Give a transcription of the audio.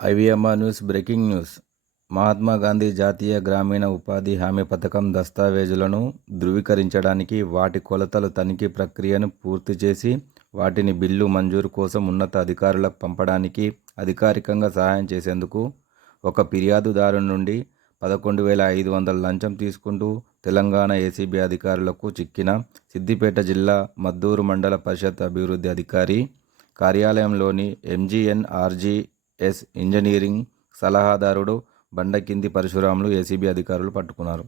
IVMR news breaking news. Mahatma Gandhi జాతీయ గ్రామీణ ఉపాధి హామీ పథకం దస్తావేజులను ధృవీకరించడానికి వాటి కొలతలు తనిఖీ ప్రక్రియను పూర్తి చేసి వాటిని బిల్లు మంజూరు కోసం ఉన్నత అధికారులకు పంపడానికి అధికారికంగా సహాయం చేసేందుకు ఒక ఫిర్యాదుదారు నుండి పదకొండు వేల ఐదు వందల లంచం తీసుకుంటూ తెలంగాణ ఏసీబీ అధికారులకు చిక్కిన సిద్దిపేట జిల్లా మద్దూరు మండల పరిషత్ అభివృద్ధి అధికారి కార్యాలయంలోని ఎంజీఎన్ఆర్జీఎస్ ఇంజనీరింగ్ సలహాదారుడు బండకింది పరశురాములు ఏసీబీ అధికారులు పట్టుకున్నారు.